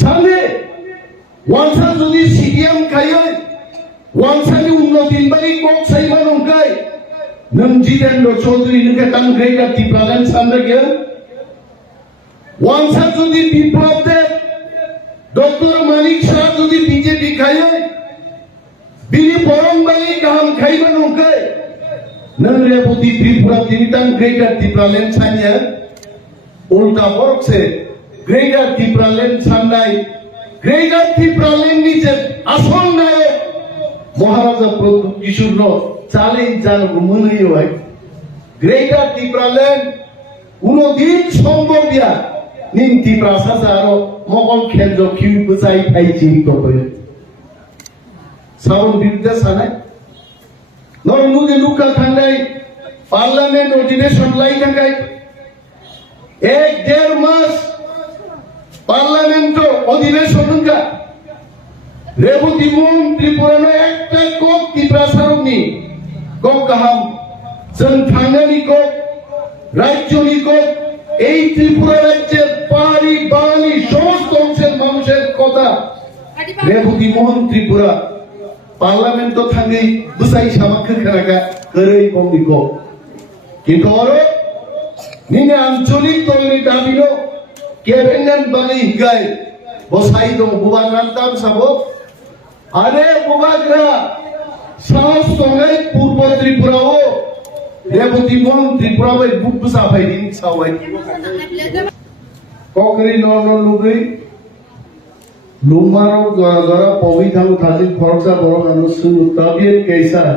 সামনে ওয়ানসা যদি সিডিএম খাইয়ে ওয়ানসানি উন্নতিন বাড়ি কক সাইমান উনকাই নং জিতেন্দ্র চৌধুরী নুকে তাং গ্রেটার ত্রিপুরালেন সামনে গে ওয়ানসা যদি বিপ্লব দে ডক্টর মানিক শাহ যদি বিজেপি খাইয়ে বিনি বরং বাড়ি গাহাম খাইমান উনকাই নং রেবতী ত্রিপুরা তিনি তাং গ্রেটার ত্রিপুরালেন সাইয়া উল্টা বরক সে গ্রেটার ত্রিপুরালেন সামনাই গ্রেটার ত্রিপুরালেন নিচে আসল নায়ক মহারাজা প্রদ্যুৎ কিশোর চ্যালেঞ্জ জানবো মনে হয় গ্রেটার ত্রিপুরালেন কোনদিন সম্ভব ইয়া নিন ত্রিপুরা সাজা আরো মগল খেলজ কিউ বুঝাই ফাইছি করবে সাউন্ড বিরুদ্ধে সানাই নরমুগে লুকা থাঙ্গাই পার্লামেন্ট অধিবেশন লাই থাকাই 1-1.5 মাস পার্লামেন্ট অধিবেশন কা রেবতী মুন ত্রিপুরানো একটা কক ত্রিপুরা সারনি কক কাহাম जों थांनायनि কক রাজ্যনি কক এই ত্রিপুরা রাজ্যের পাহাড়ি বাঙালি সমস্ত অংশের মানুষের কথা রেবতী মোহন ত্রিপুরা পার্লামেন্ট থাঙ্গি বুসাই সামাখ্য খেলাকা করেই কমনি কক কিন্তু আরো নিনে আঞ্চলিক তলনি দাবিনো কেভেন্যান বাঙালি হিগাই বসাই দো বুবাগ্রাম তাম সাবো আরে বুবাগ্রা সাহস সঙ্গে পূর্ব ত্রিপুরাও Rebati Mohan Tripura by book বুসা ফাইদিন Sawai ককরি নন লুগই লুমারো জরা জরা পবিথাম থাজি খরচা বড় মানুষ সুন তবিয়ত कैसा है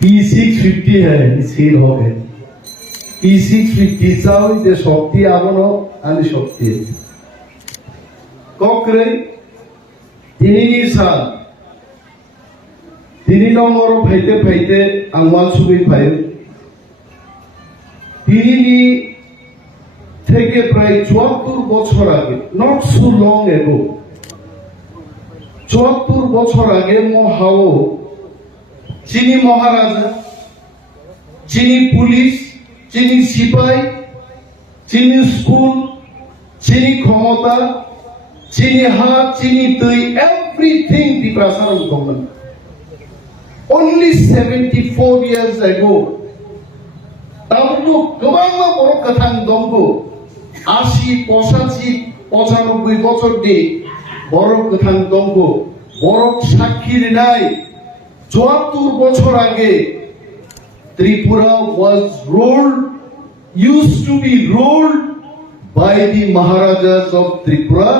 P650 है सील हो गए P650 চাও যে শক্তি আবনো আমি শক্তি ককরে তিনি সাল তিনি নম্বর ফাইতে ফাইতে আংমাল সুবি ফাইল তিনি থেকে প্রায় 74 বছর আগে নট সো লং এগো 74 বছর আগে মহাও চিনি মহারাজা চিনি পুলিশ চিনি সিপাই চিনি স্কুল চিনি ক্ষমতা চিনি হাত চিনি তৈ everything the Prasaran government only 74 years ago তাবলু গোবাংলা বড় কথাং দঙ্গো 80 85 95 বছর দে বড় কথাং দঙ্গো বড় সাক্ষীর নাই 74 বছর আগে Tripura was ruled used to be ruled by the Maharajas of Tripura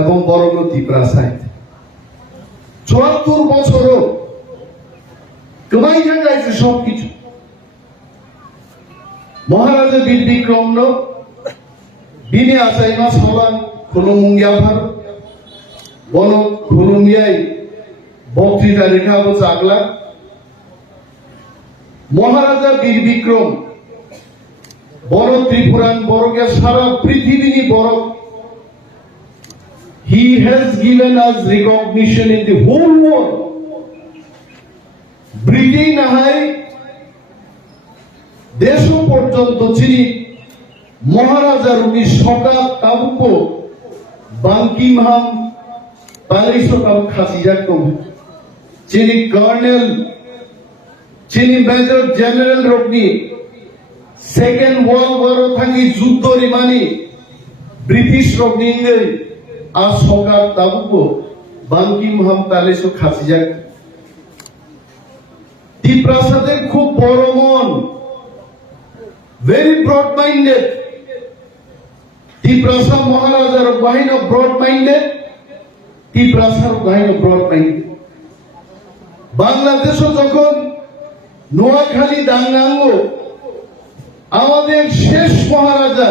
এবং বরং ত্রিপুরা সাইড 74 বছরও কমাই যাচ্ছে সবকিছু মহারাজা বীর বিক্রম বিনে আসাইমা সবান খুলুমুঙ্গিয়া ভার বন খুলুমিয়াই বক্তৃতা রেখাবো চাগলা মহারাজা বীর বিক্রম বড় ত্রিপুরান বড়কে সারা পৃথিবী বড় he has given us recognition in the whole world Britain হাই দেশ পর্যন্ত চিনি মহারাজা রুমি সকা কাবুকো বাঙ্কিমহাম পালিশো কাব খাসিজা কম চিনি কর্নেল চিনি মেজর জেনারেল রবনি সেকেন্ড ওয়ার্ল্ড ওয়ার থাকি যুদ্ধ রিমানি ব্রিটিশ রবনি আর সকা তাবুকো বাঙ্কিমহাম পালিশো খাসিজা ত্রিপ্রাসাদের খুব বড় মন very broad minded ত্রিপ্রাসা মহারাজার বাহিনী ব্রড মাইন্ডেড ত্রিপ্রাসার বাহিনী ব্রড মাইন্ডেড বাংলাদেশও যখন নোয়াখালী দাঙ্গাঙ্গ আমাদের শেষ মহারাজা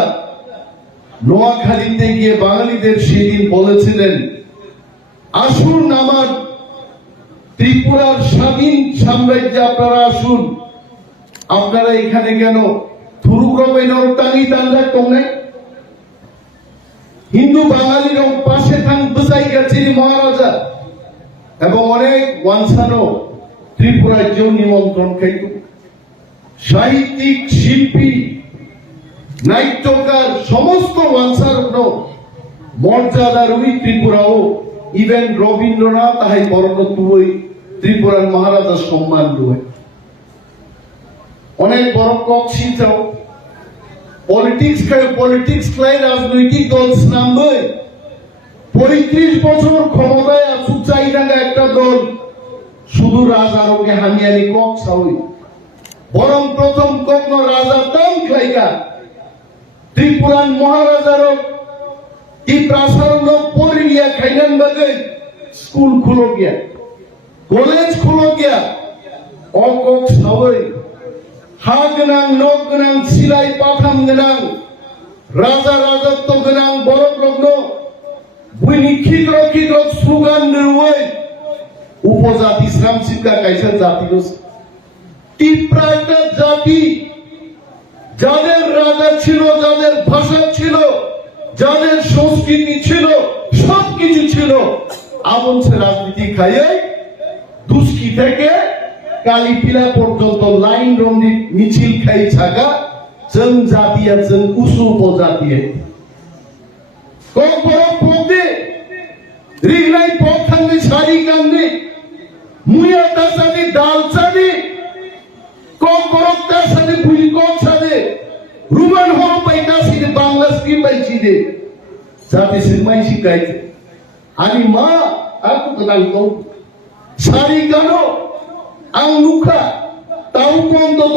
নোয়াখালীতে গিয়ে বাঙালিদের সেদিন বলেছিলেন আসুন আমার ত্রিপুরার স্বাধীন সাম্রাজ্যে আপনারা আসুন আপনারা এখানে কেন থুরুগ্রমেনর টাঙ্গি তান্ডা কমনে হিন্দু বাঙালির পাশে থাং বসাই গেছেন মহারাজা এবং অনেক ওয়ানসানো ত্রিপুরার যে নিমন্ত্রণ খাইত সাহিত্যিক শিল্পী নাট্যকার সমস্ত ওয়ানসার মর্যাদার ওই ত্রিপুরাও ইভেন রবীন্দ্রনাথ তাহাই বরণ তুই ত্রিপুরার মহারাজা সম্মান লুয় অনেক বড় কক শিলচাও পলিটিক্স খাই রাজনৈতিক দল নামবে 35 বছর ক্ষমতায় আসুক চাই থাকা একটা দল শুধু রাজারকে হানিয়ানি কক সাউই বরং প্রথম কক রাজা দাম খাইকা ত্রিপুরার মহারাজার কি প্রাসারণ পড়ে গিয়া খাইনান বাজে স্কুল খুলো গিয়া কলেজ খুলো গিয়া অকক সবাই হা গোনাং নখ গোনাং সিলাই পাথাম গোনাং রাজা রাজত্ব গোনাং বরফ লগ্ন বইনি খিগ্র স্লোগান রুই উপজাতি শ্রাম শিক্ষা কাইসা জাতি টিপ্রা একটা জাতি যাদের রাজা ছিল যাদের ভাষা ছিল যাদের সংস্কৃতি ছিল সবকিছু ছিল আমন সে রাজনীতি খাইয়ে দুষ্কি থেকে কালীপিলা পর্যন্ত লাইন রন্দি মিছিল খাই থাকা जों जातिया जों उसु उपजातिया कबरक पदे रिगनाय पथांनि सारि गांनि मुया दासानि दालसानि कबरक दासानि बुलिकक सानि रुमान हर बायदासिनि बांला स्क्रिन बायसिदे जाति सिरमायसि गायते आनि मा आकु गदालखौ सारि गानो आं नुखा ताउ कन्दो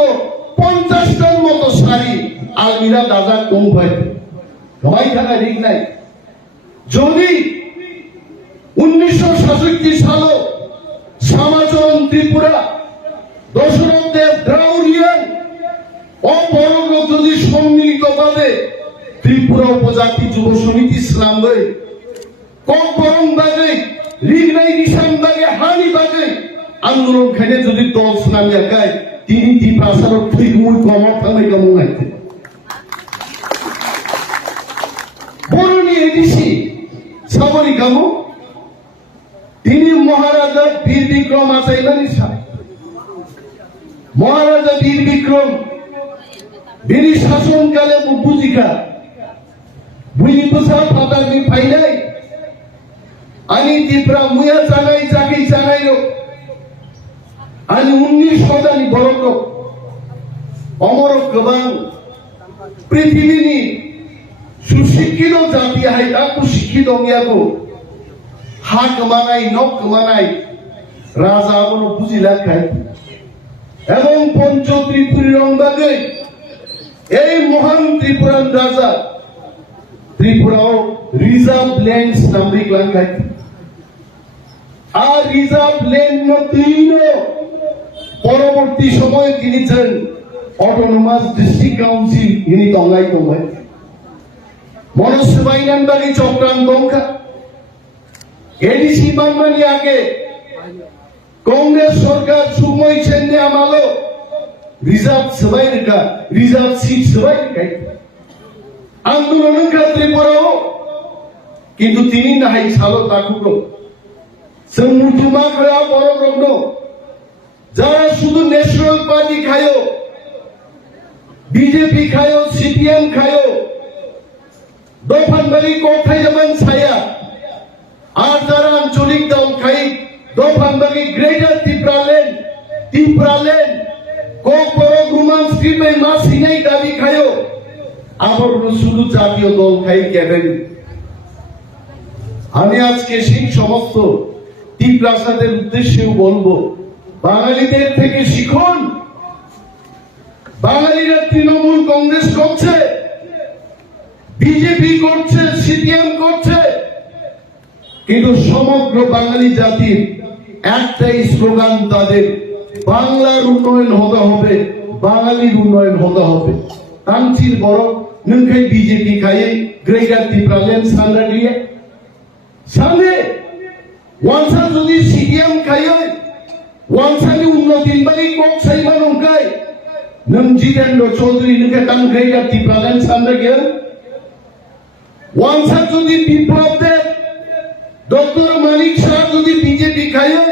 50টার মতো শাড়ি আলমিরা দাদা কম ভাই সবাই থাকা ঠিক নাই যদি 1966 সালে সমাজন ত্রিপুরা দশরথদেব দ্রাউড়িয়ান অপরগ যদি সম্মিলিতভাবে ত্রিপুরা উপজাতি যুব সমিতি ইসলাম বই কম্পরং বাগে রিগনাই নিশান বাগে হানি বাগে আন্দোলন খানে যদি দল ইসলামিয়া গায় তিনি কি প্রাসারক ঠিক মুই কমর থামাই কেমন লাগছে বরুণী এডিসি সাবরি কামু তিনি মহারাজা বীর বিক্রম আচাইলানি মহারাজা বীর বিক্রম বিনি শাসনকালে বুঝিকা বুঝি পোষা ফাটানি ফাইলাই আনি ত্রিপুরা মুয়া চানাই চাকি চানাইলো আজ 19 শতানি বরক অমর গোবাং পৃথিবীনি সুশিক্ষিত জাতি হাই তাকু শিক্ষিত মিয়াকো হাক মানাই নক মানাই রাজা বল বুঝিলা খাই এবং পঞ্চ ত্রিপুরী রংবাগে এই মহান ত্রিপুরান রাজা ত্রিপুরাও রিজার্ভ ল্যান্ডস নামরিক লাঙ্গাই আর রিজার্ভ ল্যান্ড নতিনো পরবর্তী সময়ে তিনি ছিলেন অটোনোমাস ডিস্ট্রিক্ট কাউন্সিল ইনি তঙ্গাই তঙ্গাই মনসবাইনান বাড়ি চক্রান্ত এডিসি মানমানি আগে কংগ্রেস সরকার সুময় সেন্নে আমালো রিজার্ভ সবাই রেখা রিজার্ভ সিট সবাই রেখাই আন্দোলন ত্রিপুরাও কিন্তু তিনি নাহাই সালো তাকুলো সমুদ্রমা করে বড় রগ্ন যারা শুধু ন্যাশনাল পার্টি খায়ো বিজেপি খায়ো সিপিএম খায়ো দফানবাড়ি কোথায় যেমন ছায়া আর যারা আঞ্চলিক দল খাই দফানবাড়ি গ্রেটার ত্রিপুরালেন কক বড় গুমান স্ক্রিপে মা সিনাই দাবি খায়ো আবার শুধু জাতীয় দল খাই কেবেন আমি আজকে সেই সমস্ত ত্রিপ্রাসাদের উদ্দেশ্যেও বলবো বাঙালিদের থেকে শিখুন বাঙালিরা তৃণমূল কংগ্রেস করছে বিজেপি করছে সিপিএম করছে কিন্তু সমগ্র বাঙালি জাতির একটাই স্লোগান তাদের বাংলার উন্নয়ন হতে হবে বাঙালির উন্নয়ন হতে হবে তামচির বড় নংখাই বিজেপি খাইয়ে গ্রেটার ত্রিপুরালেন সান্ডা দিয়ে সামনে ওয়ানসা যদি সিপিএম খাইয়ে ওয়ানসানি উন্নতির বাড়ি কক সাইমান অঙ্কাই নং জিতেন্দ্র চৌধুরী নকে তাম গ্রেটার ত্রিপুরালেন সান্ডা গিয়ে ওয়ানসা যদি বিপ্লব দেব ডক্টর মানিক শাহ যদি বিজেপি খাইয়ে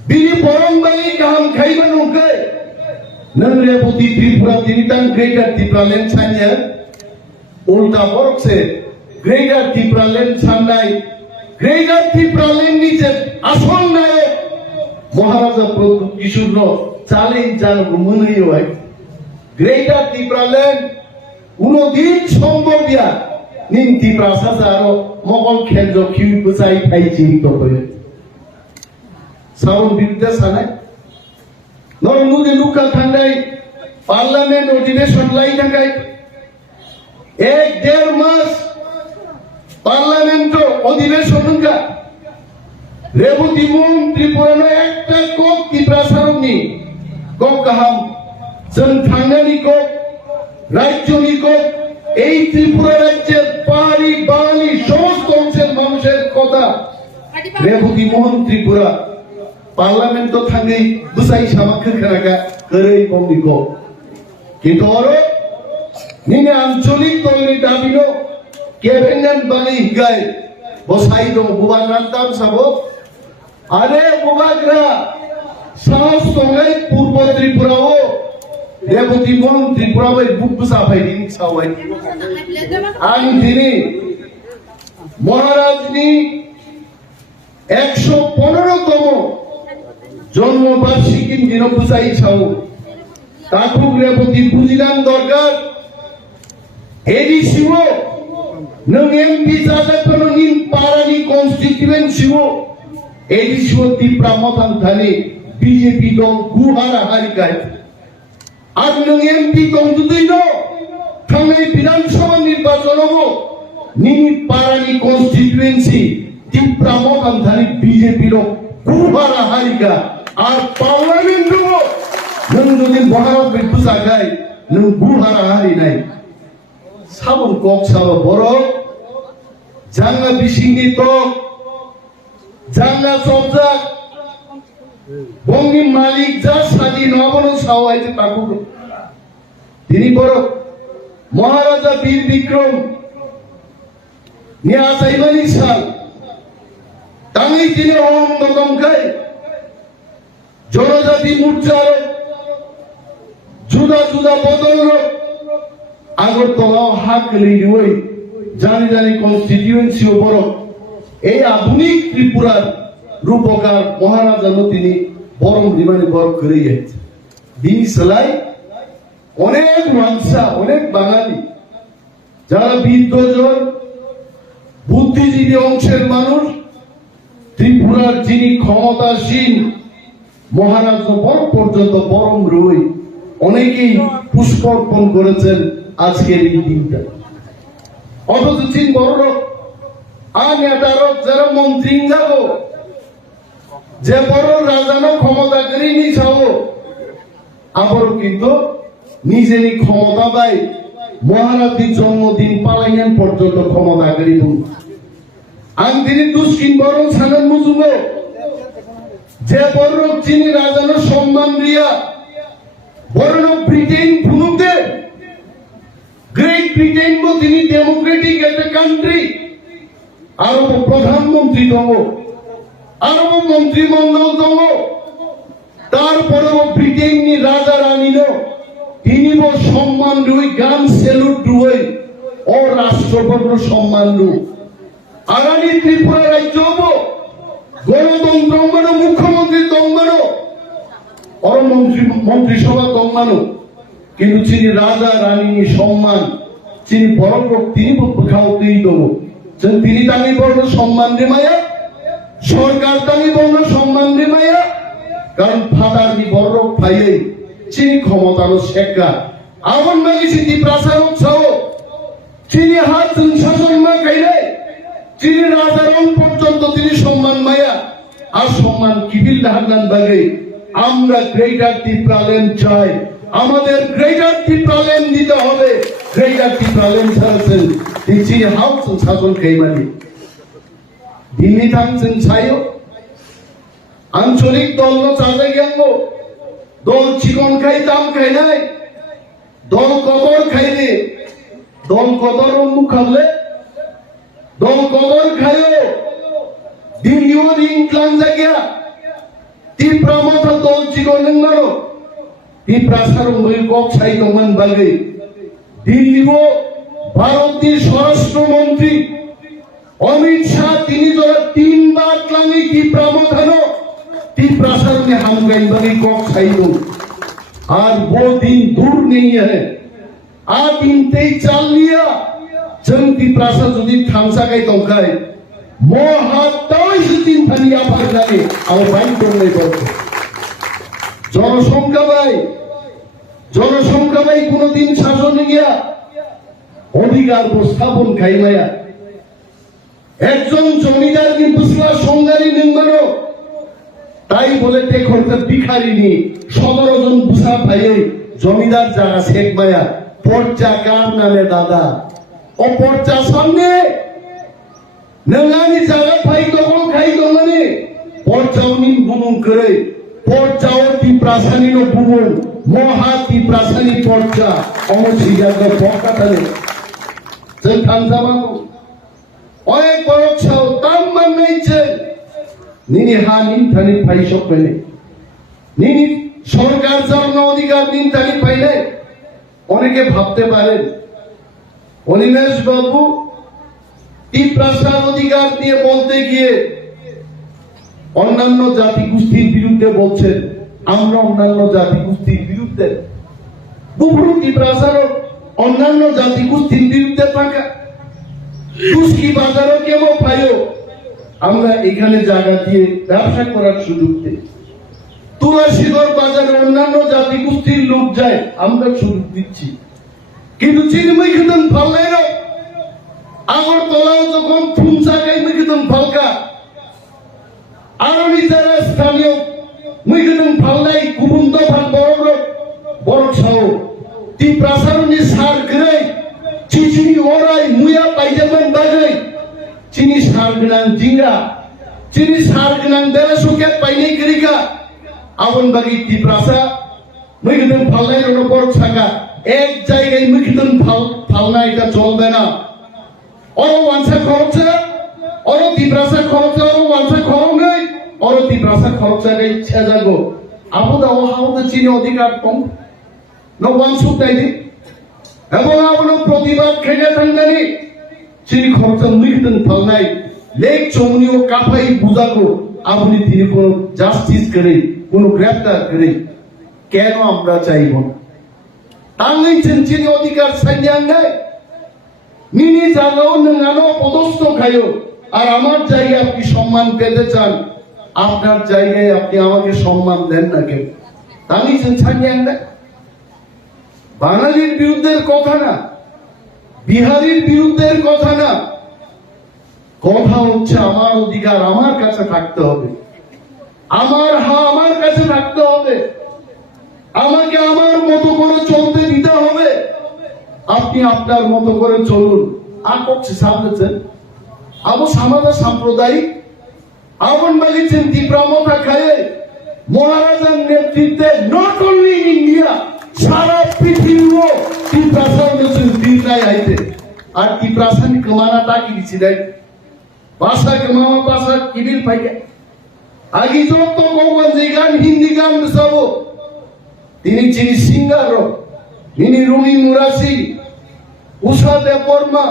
বিনি বরং বাড়ি কাহাম খাইমান অঙ্কাই নং রেবতী ত্রিপুরা তিনি তাম গ্রেটার ত্রিপুরালেন সান্ডা উল্টা বরক সে গ্রেটার ত্রিপুরাল্যান্ড সামনায় গ্রেটার ত্রিপুরাল্যান্ডনি যে আসল নায়ক মহারাজা প্রদ্যুৎ কিশোর চ্যালেঞ্জ জানাবো মনে হয় গ্রেটার ত্রিপুরাল্যান্ড কোনদিন সম্ভব দিয়া নিন ত্রিপুরা সাজারো মকল কেন্দ্র কিউ বুঝাই পাইছি তো করে সাবন বিদ্যা সানায় নরমুদে লুকা থান্ডাই পার্লামেন্ট অধিবেশন লাই থাকায় 1-1.5 মাস পার্লামেন্ট অধিবেশন কা রেবতী মুন ত্রিপুরানো একটা কোক ত্রিপুরা সারনি কোক কাহাম जों थांनायनि कोक রাজ্যনি কোক এই ত্রিপুরা রাজ্যের পাহাড়ি বাঙালি সমস্ত অংশের মানুষের কথা রেবতী মোহন ত্রিপুরা পার্লামেন্ট তো থাঙ্গেই বুসাই সামাখ্যা খেরাকা করেই কমনিকো কিন্তু ওর নিনে আঞ্চলিক দলের দাবিনো কেভেঙ্গান বাঙালি হিগায় বসাই দো বুবা নান্তাম সাবো আরে বুবাগ্রা সাহস সঙ্গে পূর্ব ত্রিপুরাও রেবতী মোহন ত্রিপুরা বাই বুক সাফাই দিন সাওয়াই আং দিনে মহারাজনি 115তম জন্মবার্ষিকী দিন বুঝাই ছাও তাকুক রেবতী বুঝিলাম দরকার এডিসিও নং এমপি জাজাকনো নিন পারানি কনস্টিটিউয়েন্সিও এডিসিও ত্রিপুরা মতান থানে বিজেপি দল গুহারা হারিকায় আর নং এমপি দল দুদিন থানে বিধানসভা নির্বাচন হবো নিন পারানি কনস্টিটিউয়েন্সি ত্রিপুরা মতান থানে বিজেপি দল গুহারা হারিকা আর পার্লামেন্ট হবো নং যদি মহারাজ বেটু জায়গায় নং গুহারা হারি নাই সাবন কক সাব বড় জাঙ্গা বিসিংনি তো জাঙ্গা সবজাক বঙ্গি মালিক যা সাদি নবন সাওয়াইতে তাকু তিনি বড় মহারাজা বীর বিক্রম নিয়া সাইবানি সাল তাঙ্গি তিনি অহং দমকাই জনজাতি মোর্চার জুদা জুদা বদল আগরতলাও হাত লিওই জানি জানি কনস্টিটিউয়েন্সি বড় এই আধুনিক ত্রিপুরার রূপকার মহারাজা তিনি বরং দিমানি বড় করে যাচ্ছে দিন সেলাই অনেক মানসা অনেক বাঙালি যারা বিদ্বজন বুদ্ধিজীবী অংশের মানুষ ত্রিপুরার যিনি ক্ষমতাসীন মহারাজ বড় পর্যন্ত বরং রই অনেকেই পুষ্পর্পণ করেছেন আজকের এই দিনটা অথচ চিন বড় আর নেতারক যারা মন্ত্রী যাবো যে বড় রাজানো ক্ষমতা করে নি যাবো আবারও কিন্তু নিজেরই ক্ষমতা পাই মহারাজের জন্মদিন পালাইয়ান পর্যন্ত ক্ষমতা করি আং তিনি দুষ্কিন বড় সানান মুজুব যে বড় চিনি রাজানো সম্মান দিয়া বড় ব্রিটেন ভুনুকে গ্রেট ব্রিটেন বো তিনি ডেমোক্রেটিক একটা কান্ট্রি আরব প্রধানমন্ত্রী দম আরব মন্ত্রিমন্ডল দম তারপরেও ব্রিটেননি রাজা রানীল তিনি বো সম্মান রুই গান সেলুট রুই ও রাষ্ট্রপতি সম্মান রু আগামী ত্রিপুরা রাজ্য হবো গণতন্ত্র মানো মুখ্যমন্ত্রী দম্বানো और মন্ত্রিসভা দম্বানো কিন্তু তিনি রাজা রানী সম্মান তিনি বড় তিনি খাওয়াতেই দেবো তিনি তাঙ্গি বড় সম্মান দে মায়া সরকার তাঙ্গি বড় সম্মান দে মায়া কারণ ফাদার দি বড় ফাইয়ে তিনি ক্ষমতানো শেখা আমার মাগি সিদ্ধি প্রাসাদ উৎসব তিনি হাত শাসন মা খাইলে তিনি রাজার পর্যন্ত তিনি সম্মান মায়া আর সম্মান কিবিল হান্নান বাগে আমরা গ্রেটার ত্রিপুরাল্যান্ড চাই আমাদের গ্রেটার ত্রিপুরাল্যান্ড দিতে হবে গ্রেটার ত্রিপুরাল্যান্ড ছাড়ছেন তিনি হাউস শাসন খাইমানি দিল্লি থাকছেন ছাইও আঞ্চলিক দল চাঁদে গেল দল চিকন খাই দাম খাই নাই দল কদর খাইলে দল কদর মুখ খাবলে দল কদর খাইও দিল্লিও রিং ক্লান জায়গা ত্রিপুরা মাথা দল চিকন নারো ত্রিপুরা সার মই কক ছাই দমান বাগে দিল্লিও ভারতীয় স্বরাষ্ট্রমন্ত্রী অমিত শাহ তিনি তো 3 बार लांगे की प्रावधान ती प्रसार में हम गई को खाइदो आज वो दिन दूर नहीं है आज दिन ते चल लिया जंती प्रसार যদি থামসা গাই দংখাই মহাতাই দিন থানিয়া পারগালে আর বাইক করলে বলতো জনসংখ্যা ভাই কোনদিন শাসনে গিয়া অধিকার উপস্থাপন খাইমায়া একজন জমিদার কি বুসলা সঙ্গারি নিন্দনো তাই বলে তে খরতে ভিখারিনি 17 জন বুসা ভাই জমিদার জায়গা শেখ মায়া পর্চা কার নামে দাদা ও পর্চা সামনে নঙ্গানি জায়গা ভাই তখন খাই দমানে পর্চাও নিন গুমুম করে পর্চাও তি প্রাসানি নো গুমুম মহা তি প্রাসানি পর্চা অমছিয়া তো পকাতালে जों थांजामाखौ अनेक बरकसाव ताममान नायचे निनि हा निन्थानि फाइसक पेले निनि सरकार जानो अधिकार निन्थानि फाइले অনেকে ভাবতে পারেন অনিমেষ বাবু এই প্রসার অধিকার দিয়ে বলতে গিয়ে অন্যান্য জাতি গোষ্ঠীর বিরুদ্ধে বলছেন আমরা অন্যান্য জাতি গোষ্ঠীর বিরুদ্ধে বুবরুতি প্রসার অন্যান্য জাতি গোষ্ঠীর বিরুদ্ধে থাকা দুষ্কি বাজারও কেমন পাইও আমরা এখানে জায়গা দিয়ে ব্যবসা করার সুযোগ দিই তুলাসীগড় বাজারে অন্যান্য জাতি গোষ্ঠীর লোক যায় আমরা সুযোগ দিচ্ছি কিন্তু চিনিময় খেতেন ফাল্লাই না আগরতলাও যখন ফুমসা গাই মুখিতন ফালকা আরো নিজেরা স্থানীয় মুখিতন ফাল্লাই কুবুন্দ ফাল বড় সাও ती प्रसारणी सार करे चिचिनी ओराय मुया पाइजामान बागै चिनी सार गोनां जिंगा चिनी सार गोनां देरासुके पाइनाय गरिका आवन बागै ती प्रसा मैगदन फालनाय रनो बरक सागा एक जायगाय मैगदन फालनाय এটা চলবে না অর ওয়ানসা খরচা অর ती प्रसा খরচা অর ওয়ানসা খরঙ্গাই অর ती प्रसा খরচা গাই ছেজাগো আবুদা ও হাউদা চিনি অধিকার কম No one should tell it. এবং আপনি প্রতিবাদ খেলে থাকলেনি চিনি খরচা মুখিতন ফালনাই লেক চমনিও কাফাই বুঝাকো আপনি তিনি কোন জাস্টিস করে কোন গ্রেফতার করে কেন আমরা চাইব তাঙ্গাইছেন চিনি অধিকার সাইয়ান নাই নিনি জাগাও নঙ্গানো পদস্থ খায়ো আর আমার জায়গায় আপনি সম্মান পেতে চান আপনার জায়গায় আপনি আমাকে সম্মান দেন না কেন তাঙ্গাইছেন সাইয়ান নাই বাঙালির বিরুদ্ধের কথা না বিহারির বিরুদ্ধের কথা না কথা হচ্ছে আমার অধিকার আমার কাছে থাকতে হবে আমার আমার কাছে থাকতে হবে আমাকে আমার মতো করে চলতে দিতে হবে আপনি আপনার মতো করে চলুন আর করছে সামনেছেন আবু সমাজে সাম্প্রদায়িক আগুন বাগিয়েছেন তীব্রমতা খায়ে মহারাজার নেতৃত্বে নট অনলি ইন ইন্ডিয়া सारा पृथ्वी को ती प्रसार में से दिखाई आते और ती प्रसार की कमाना ताकि दिखाई भाषा कमावा भाषा किबिल पाइके आगे जो तो कोंकणी गान हिंदी गान सबो তিনি চিনি সিঙ্গার নিনি রুমি মুরাসি উষা দেববর্মা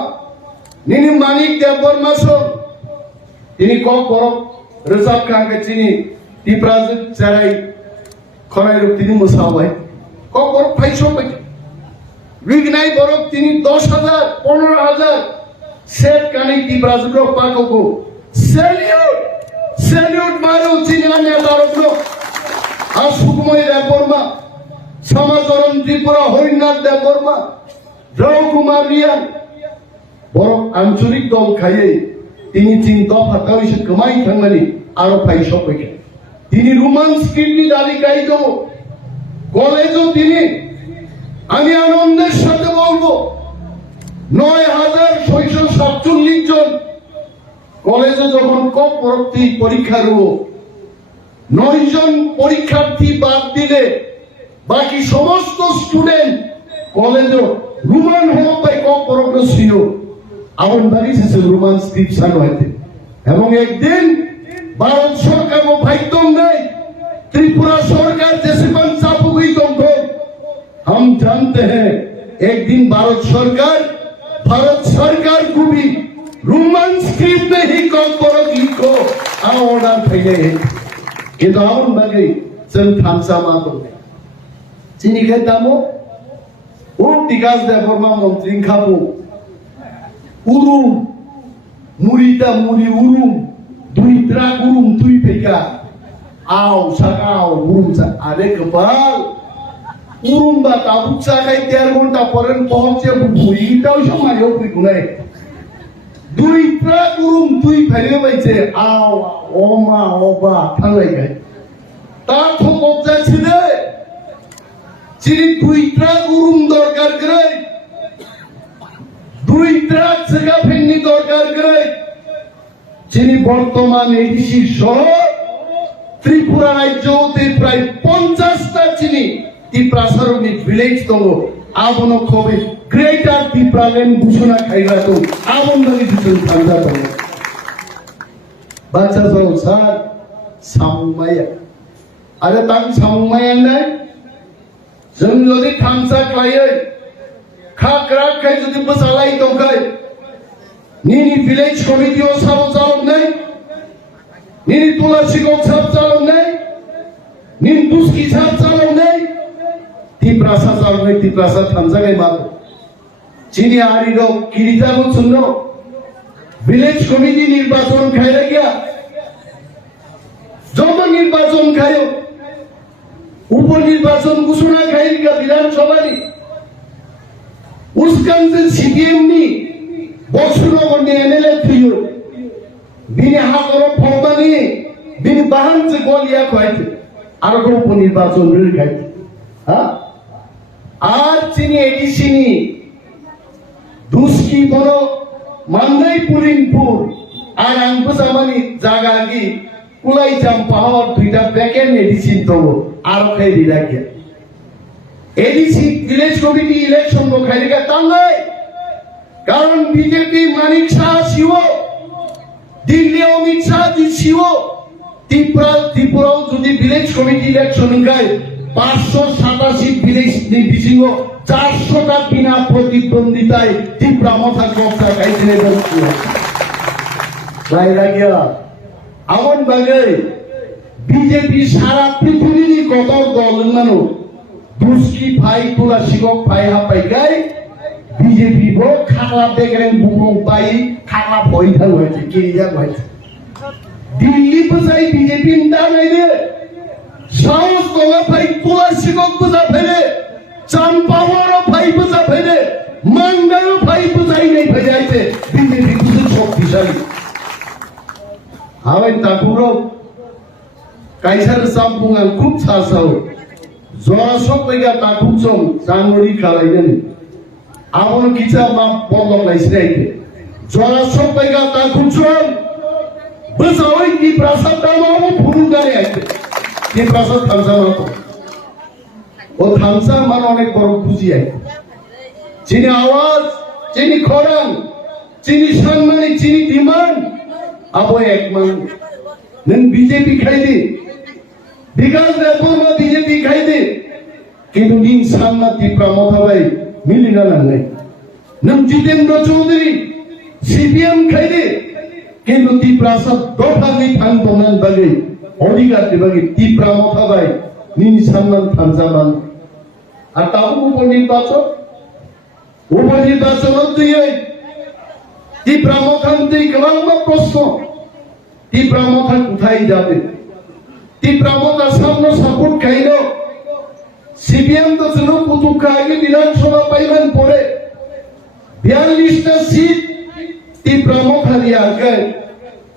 নিনি মানিক দেববর্মা সব তিনি কক বড় রেজাব খানকে চিনি ती प्राजक চারাই খরাই রূপ তিনি মুসাবাই কবর পাইছো পাই রিগনাই বরক তিনি 10,000 15,000 সেট কানি ती ব্রাজুলো পাকো সেলিউট মারো চিনানে দারুলো আর সুকুময় দেববর্মা সমাজরণ ত্রিপুরা হরিনাথ দেববর্মা রঘু কুমার রিয়ান বরক আঞ্চলিক দল খাইয়ে তিনি চিন দফা তারিশে কমাই থাঙ্গানি আরো পাইছো পাই তিনি রোমান্স কিডনি দাবি গাই দেবো কলেজও তিনি আমি আনন্দের সাথে বলবো 9,647 জন কলেজে যখন কম ভর্তি পরীক্ষা রুব 9 জন পরীক্ষার্থী বাদ দিলে বাকি সমস্ত স্টুডেন্ট কলেজে রোমান হোক বা কম পরগ্র ছিল আমার বাড়ি শেষে রোমান স্ক্রিপশন হইতে এবং একদিন ভারত সরকার ও ভাইতম নেই त्रिपुरा सरकार जैसे चापू गई तुमको हम जानते हैं एक दिन भारत सरकार भारत सरकार को भी रोमन स्क्रिप्ट नहीं कॉर्पोरो लिखो ऑर्डर फैले किंतु आउन बागै जों थामसा मा दं जिनिखे दामो ओ टिकास दे बर्मा मंत्री खाबु उरुम मुरिदा मुरि उरुम दुइत्रा उरुम तुइ फैगा आव सागाव उरुम सा आरे कपाल उरुम बा ताबुक सागाय 13 घंटा पर्यंत पहुंचे बुइटाव समायाव फैगुनाय दुइत्रा उरुम तुइ फैले बायसे आव ओमा ओबा थांलायगाय ता थमक जासिने चिनि दुइत्रा उरुम दरकार गरै दुइत्रा सेगा फेंनि दरकार गरै चिनि बर्तमान एडिसि सह त्रिपुरा राज्योते प्राय 50टा चिनि टिप्रासारनि विलेज दङ आबनो खबि ग्रेटार टिप्रालेन्ड घोषणा खाइगा दं आबननि जों थांजा दङ बाचा जाव सार साममाया आरो तां साममायानो जों जुदि थांसा खायै खाग्रा खाय जुदि बसालाय दंखाय निनि विलेज कमिटियाव साव जावनाय निनि तुलासिगाव साव जावनाय निनि दुस्की साव जावनाय टिप्रासा जावनाय टिप्रासा थांजागाय मागो चिनि आरिगाव किरिजामो सुनो विलेज कमिटी निर्वाचन खायला गया जब निर्वाचन खायो उपनिर्वाचन घोषणा खायला विधानसभानि उसकान से सीपीएम नि बक्सनगरनि एमएलए थियो बिनि हागर फौदानि बिनि बाहान से गलिया खायथे आरो उपनिर्वाचन बिल खायथे हा आर चिनि एडिसिनि दुस्की बनो मान्दै पुलिनपुर आर आंबो जामानि जागागि कुलाई जाम्पाहर दुइटा बेकेन एडिसिन दङ आरो खाय दिलाखिया एडिसि विलेज कमिटी इलेक्शन नो खायगा तांगै कारण बीजेपी मानिक शाह शिवो दिल्ली अमित शाह जी शिवो त्रिपुरा जुदि विलेज कमिटी इलेक्शन गाय 587 विलेज नि बिसिङो 400टा बिना प्रतिद्वन्दिताय त्रिपुरा मथा गप्ता गायसिने दङ लायरा गया आवन बागै बीजेपी सारा पृथ्वीनि गदर दल नानो दुस्की फाइ तुलासिगाव फाइ हापायगाय बीजेपी बो खाला बेगरें बुंगं बाय खाला भय थां होयसे किरिया होयसे दिल्ली बजाय बीजेपी दानायदे साउथ गोवा फाइ तुलासिगाव बजा फैले चांपावर फाइ बजा फैले मांगाय फाइ बजाय नै फैयायसे बीजेपी कुछ शक्तिशाली हावें ताकुरो कायसार सामपुंगा खूब सासाव जरासक पैगा ताकुचों जानुवारि खालायदों आबन किचा मा बलक लायसिनायदे जरासक पैगा ताकुचों बसावै की प्रसाद दामाव फुरुगारे आइते की प्रसाद थामसा मातो ओ थामसा मान अनेक बर बुझि आइते चिनि आवाज चिनि खरां चिनि सानमानि चिनि डिमांड आबो एकमान नों बीजेपी खायदे बिगाल रेबमा बीजेपी खायदे किन्तु निं सानना त्रिपुरा मथाबाय मिलिना लांनाय नों जितेन्द्र चौधरी सीपीएम खायदे किन्तु त्रिपुरा सा दफानि थांदोंनान बागै अधिकार बागै त्रिपुरा मथाबाय निं सानना थांजामान आर ताबो उपनिर्वाचन दियै त्रिपुरा मथान दै गोबां प्रश्न त्रिपुरा मथा कोथाय जाबे त्रिपुरा मथा सामने सपोर्ट खाइलो सीपीएम तो चलो कुतुका आगे विधानसभा पाइबन पड़े 42टा सीट त्रिपुरा मथा दिया गए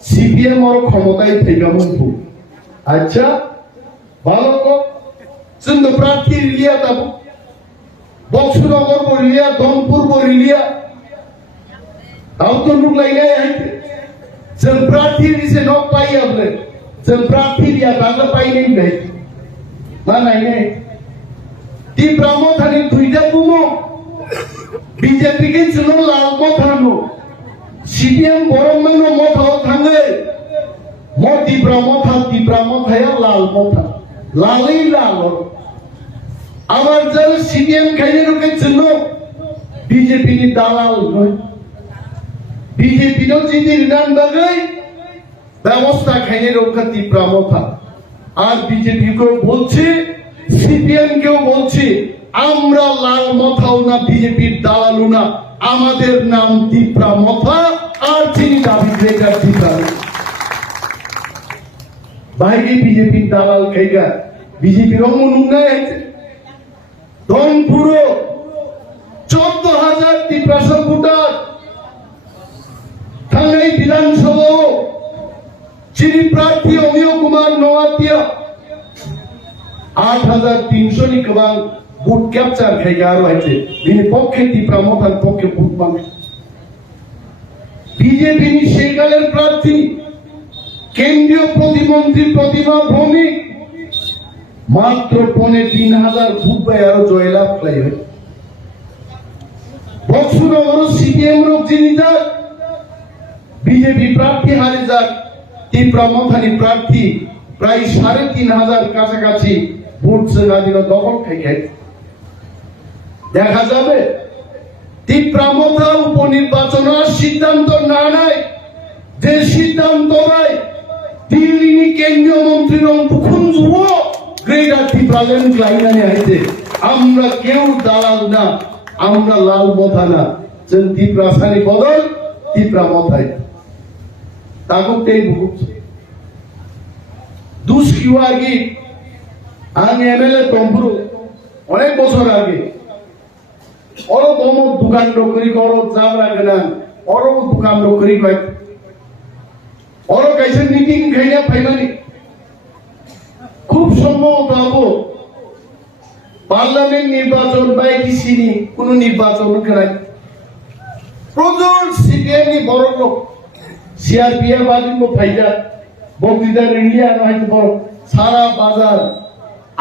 सीपीएम और क्षमताय फैगामोन अच्छा भालो को जों प्रार्थी रिलिया दाबो बक्सनगर बरिलिया दमपुर बरिलिया दाउतो नुलायनाय आइते जों प्रार्थी रिसे न पाइयाब्ले जों प्रार्थी रिया दागा पाइनाय नै मा नायनाय त्रिपुरा मथानि दुइटा बुङो बीजेपी के जों लाल मथानो सीपीएम बरमनो मथाव थाङै म त्रिपुरा मथाया लाल मथा लालै लाल आबार जल सीपीएम खायनो के जों BJP ni dalal নয় BJP नो যদি রিটার্ন বাগাই ব্যবস্থা খাইনে রক্ষা তীব্রামতা আর BJP কেও বলছে CPM কেও বলছে আমরা লাল মাথাও না BJPর দালালও না আমাদের নাম তীব্রামতা আর চিনি দাবি গ্রেটার তীব্রা বাইরে BJPর দালাল খাইগা BJPর অমনুন্নয় আছে ধনপুরো 14,000 তীব্রাসা ভোটার থাঙ্গাই বিধানসভা চিনি প্রার্থী অমিয় কুমার নওয়াতিয়া 8,300 নি কবাং ভোট ক্যাপচার খাইগা আর হয়েছে তিনি পক্ষে তীব্রামতার পক্ষে ভোট পাবে বিজেপি নি সেকালের প্রার্থী কেন্দ্রীয় প্রতিমন্ত্রী প্রতিমা ভৌমিক মাত্র 3,500 ভোট পাই আরো জয়লাভ পাইবে বক্সনগর CPM র জিনিদা বিজেপি প্রার্থী হারে যাক তীব্রামথানি প্রার্থী প্রায় 3,500 কাছাকাছি ভোট সেনাদিন দখল থেকে দেখা যাবে তীব্রামথা উপনির্বাচনের সিদ্ধান্ত না নেয় যে সিদ্ধান্ত নেয় দিল্লি কেন্দ্রীয় মন্ত্রীর মুখুন যুব গ্রেটার তীব্রাল্যান্ড লাইনে আইতে আমরা কেউ দালাল না আমরা লাল মথা না যেন তীব্রাসানি বদল তীব্রামথায় তাগতেই ভুগছ দুষ্কিও আগে আমি MLA তম্বুরু অনেক বছর আগে ওর অমুক দোকান নকরি করো জাম রাখে না ওর দোকান নকরি কয় ওর কাছে মিটিং খাইয়া ফাইনালি খুব সম্ভবত হবো পার্লামেন্ট নির্বাচন বা এডিসিনি কোন নির্বাচন করায় প্রচুর CPM নি বড় লোক CRPF বাদিম ফাইদা বক্তৃতা রেডিয়া নয় বড় সারা বাজার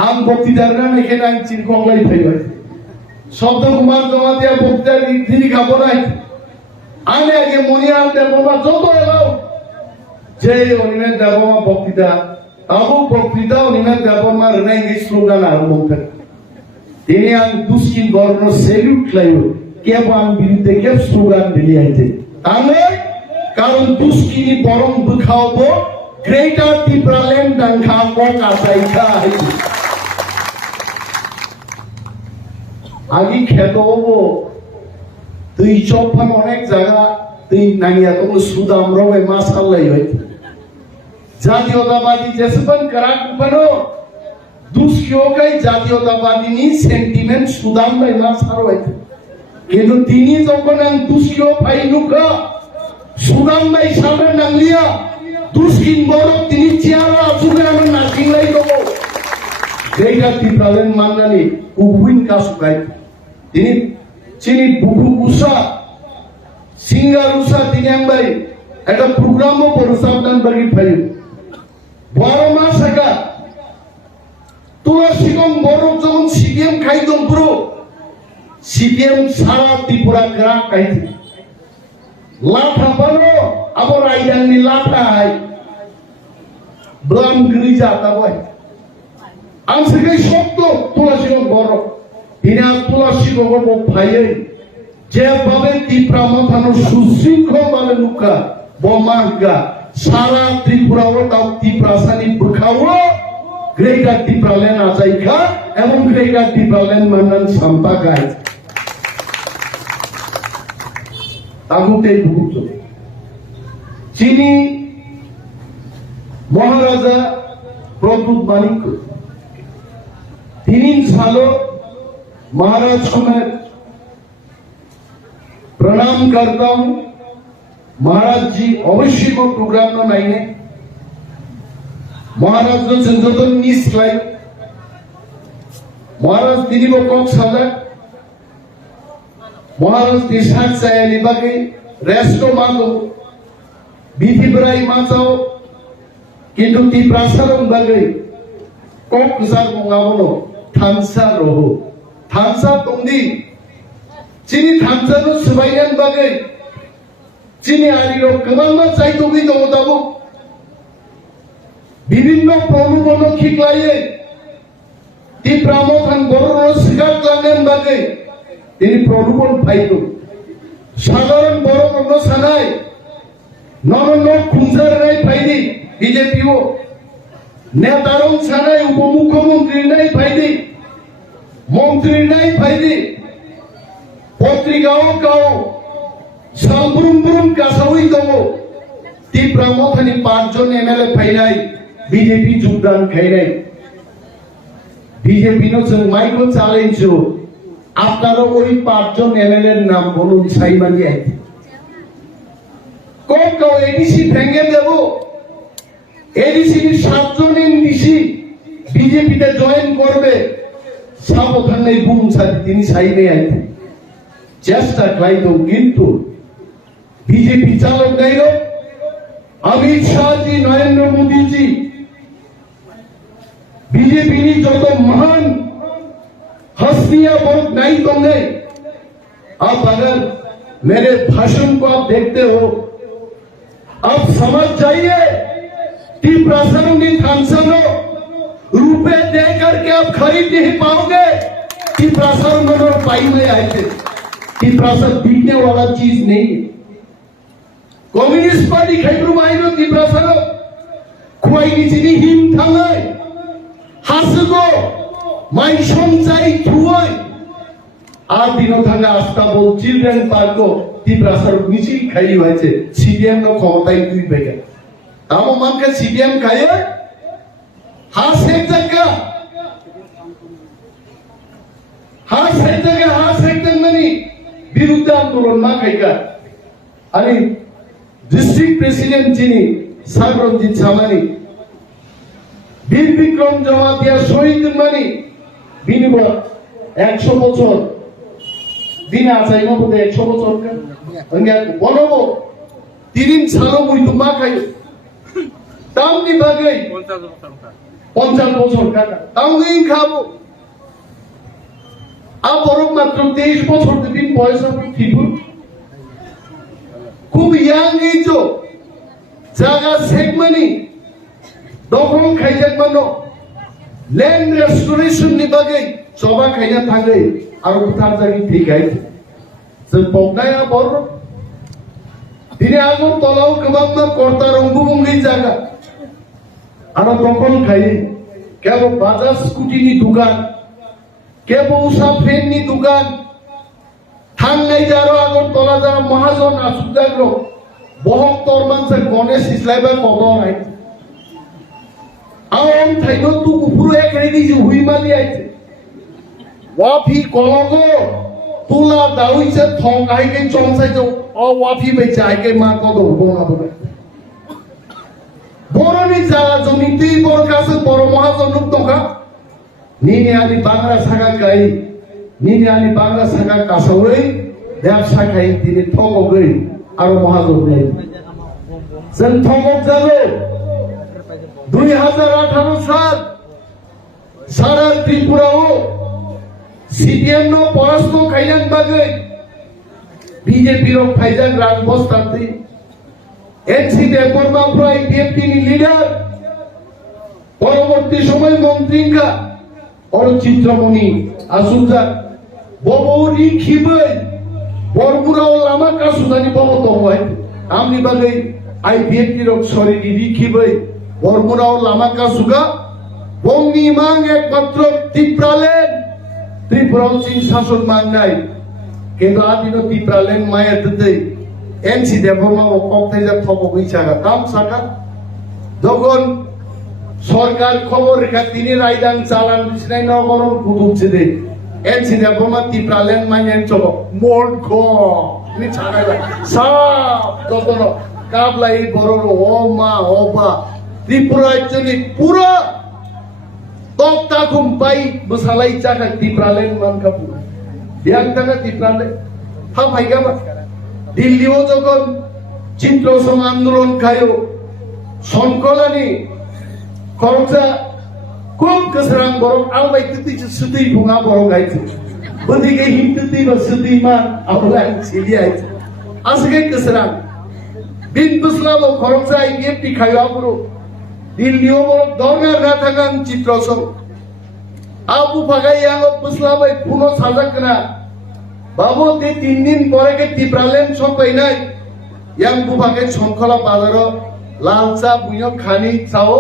আম বক্তৃতার নাম এখানে আমি চিনকংলাই ফাইবা শব্দ কুমার জমাতিয়া বক্তৃতা তিনি খাবো নাই আমি আগে মনিয়ার দেবমা যত এলাও যে অনিমের দেবমা বক্তৃতা আবু বক্তৃতা অনিমের দেবমার নাই স্লোগান আরম্ভ করে তিনি আমি দুষ্কিন বর্ণ সেলুট লাইব কেবল বিরুদ্ধে কে স্লোগান দিলি আইতে তাহলে কারণ দুষ্কিনি বরং দুখাওবো গ্রেটার তীব্রাল্যান্ড ডাঙ্খা কক আসাইখা আইতে আগে খেত হবো তুই চৌফান অনেক জায়গা তুই নাইয়া তোমার সুদাম রবে মাসাল্লাই হইতে জাতীয়তাবাদী যেসবেন করাক উপনো দুষ্কিওকাই জাতীয়তাবাদী নি সেন্টিমেন্ট সুদাম বাই মাসার হইতে কিন্তু তিনি যখন দুষ্কিও ফাইনুকা সুদাম বাই সামনে নাংলিয়া দুষ্কিন বড় তিনি চেয়ার আসুকে আমি নাচিংলাই দেবো গ্রেটার তীব্রাল্যান্ড মান্নানি উইন কাসুকাই তিনি চিনি বুকু উষা সিঙ্গার উষা তিনি একবার একটা প্রোগ্রামও পরিচালনা করি ফাইল 12 মাস আগে তুলসীগম বড় যখন CPM খাইদম পুরো CPM সারা ত্রিপুরা গ্রাম খাইছে লাঠা বানো আবার আইয়ানি লাঠা আই ব্লাম গরি যাতা বয় আমসে সত্য তুলসীগম বড় তিনি তুলসীগম ভাইয়ে যেভাবে তীব্রামথানো সুশৃঙ্খল ভাবে লুকা বমাগা সারা ত্রিপুরা ও তাও তীব্রাসানি বুখাও গ্রেটার তীব্রাল্যান্ড আজাইখা এবং গ্রেটার তীব্রাল্যান্ড মান্নান সাম্পা গায় তাগুতে ভূত চিনি মহারাজা প্রদ্যুৎ মানিক্য তিনি সালো महाराज को मैं प्रणाम करता हूं महाराज जी अवश्य को प्रोग्राम में नहीं है महाराज जो संशोधन निस लाई महाराज दिनी को कौन सादा महाराज देशात सायली बाकी रेस्टो मांगो बीथी बराई माचाओ किंतु ती प्रासारम बाकी कौन कुसार मुंगावनो थांसा रोहो थांसा तोंदी चिनी थांसा नो सबाइयान बागे चिनी आरिरो कमांगा चाइतोगी दो दाबो विभिन्न प्रलोभन खिकलाये ती प्रामोथान बड़ो सिगार लांगेन बागे তিনি প্রলোভন পাইত সাধারণ বড় বড় সানাই নরন খুঁজার ফাইদি বিজেপিও নেতারং সানাই উপমুখ্যমন্ত্রী নাই ফাইদি মন্ত্রী নাই ফাইদি পত্রিকাও কাও সালবুরুম বুরুম কাসাউই দङ ত্রিপুরা মথানি 5 জন এমএলএ ফাইনাই বিজেপি যোগদান খাইনাই বিজেপি নো जों माइको চ্যালেঞ্জ আপনারা ওই 5 জন এমএলএ এর নাম বলুন সাইমানি আইতে কোন কোন এডিসি ভেঙে দেব এডিসি 7 জন এডিসি বিজেপি তে জয়েন করবে সাবধান নেই বুম সাথে তিনি সাইমে আইতে চেষ্টা খাইতো কিন্তু বিজেপি চালক গাইল अमित शाह जी नरेंद्र मोदी जी बीजेपी की जो तो महान हस्तियां बहुत नहीं तो नहीं आप अगर मेरे भाषण को आप देखते हो आप समझ जाइए कि प्रसंगी थानसनो रुपए दे करके आप खरीद नहीं पाओगे कि प्रसंग पाई में आए थे कि प्रसंग बिकने वाला चीज नहीं है कम्युनिस्ट पार्टी खेत्रु माइनो तिब्रासनो खुवाई गिचिनि हिम थांगाय हासगो माइ संचाई थुवाय आ दिनो थांगा आस्ताबल चिल्ड्रेन पार्को तिब्रासर मिছিল খাই হয়েছে সিডিএম নো ক্ষমতায় দুই বেগে তামো মানকে সিডিএম খায় হাস এক জায়গা হাস এক মানে বিরুদ্ধে আন্দোলন মা খাইকা আরে डिस्ट्रिक्ट प्रेसिडेंट जिनी सागरजीत सामानी বীর বিক্রম জমাতিয়া শহীদ মানি বিনিময় 100 বছর দিনে আছাই না বলে 100 বছর কা অঙ্গা বলবো 3 সালো মুই তো মা খাই তামনি বাগে 50 বছর কাকা তামনি খাবো আ বড় মাত্র 23 বছর দিন বয়স ঠিক খুব ইয়াং এইছো জায়গা সেগমানি দখল খাইজাক মানো ল্যান্ড রেস্টোরেশন নি বাগে সবা খাইনা থাকে আর উঠার জায়গা ঠিক আছে जों বগনায়া বড় দিনে আগর তলাও কবাবনা কর্তা রঙ্গুবঙ্গি জায়গা আর দখল খাই কেবল বাজাজ স্কুটি নি দোকান কেবল উষা ফেন নি দোকান থাংনাই যারো আগর তলা যারা মহাজন আসুদাগ্র বহক তরমানসে গণেশ ইসলাইবা কত নাই আম থাইনো তু উপরু এক রেডি যে হুইমালি আইছে ওয়াফি কলগো তুলা দাউইছে থংগাইকে চংসাই যে ও ওয়াফি বেচা আইকে মা কত হবনা বলে বড়নি যারা জমিতেই বড় কাছে বড় মহাজন দোকা নিনি আলি বাংলা সাগা গাই নিনি আলি বাংলা সাগা কাছাওই ব্যবসা খাই তিনি ঠগই আর মহাজন নাই जों ঠগক যাবে 2018 সাল সারা ত্রিপুরাও সিপিএম নো পরাস্ত খাইলান বাগে বিজেপি র ফাইজান রাজবস্তান্তি এনসি দেববর্মা প্রাই বিএনপি নি লিডার পরবর্তী সময় মন্ত্রীঙ্গা অরচিত্রমণি আসুজা ববৌরি খিবে বরগুরাও লামা কাসুদানি বব দংবাই আমনি বাগে আই বিএনপি র শরীরি রিখিবে বরগুরাও লামা কাসুগা বংনি মাং একমাত্র ত্রিপুরালেন ত্রিপুরাও সিং শাসন মাননাই কিন্তু আদিনো ত্রিপুরালেন মায়ের দিতে এনসি দেববর্মা ও কক্তাইজা থবগই চাগা কাম সাকা যখন সরকার খবর রেখা তিনি রায়দান চালান দিছিনাই নগরম কুতুবছে দে এনসি দেববর্মা ত্রিপুরালেন মাইনেন চল মোট খ নি ছাগাইলা সব যতন কাবলাই বড় ও মা ও বা ত্রিপুরা একচুয়ালি পুরো তক্তা খুম্পাই বসালাই চাকা ত্রিপুরালেন মানকা পুরো বিয়াং টাকা ত্রিপুরালেন হা ভাইগা বা দিল্লিও যখন চিত্রসং আন্দোলন খায়ো সংকলানি খরচা খুব কেসরাং বরং আলবাই তিতি সুতি ভুঙা বরং গাইছে বদিকে হিমতিতি বা সুতি মান আবলা ছিলি আইছে আজকে কেসরাং বিন বুসলাম খরচা আইবিএফটি খায়ো আপুরো দিল্লিও বরং দরগার না থাকান চিত্রসং আবু ফাগাই আং বুসলাম পুনো সাজাকনা বাবু তে 3 দিন পরে কে টিপ্রালেন সব পাই নাই ইয়াং বুবাকে সংখলা বাজারো লাল চা বুইও খানি চাও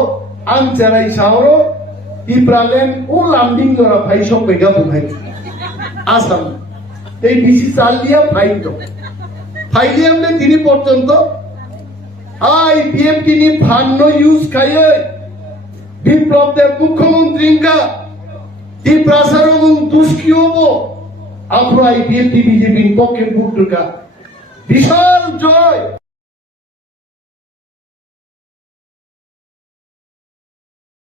আম চেরাই চাও টিপ্রালেন ও লামডিং লরা ভাই সব পেগা বুঝাই আসাম এই বিসি চাল দিয়া ফাইতো ফাইলিয়ামনে তিনি পর্যন্ত আই বিএমটি নি ফান্ড ইউজ খাইয়ে বিপ্লব দেব মুখ্যমন্ত্রীঙ্কা টিপ্রাসারং দুষ্কিওবো আমরা এই বিএমটি বিজেপির পক্ষে ভোট বিশাল জয়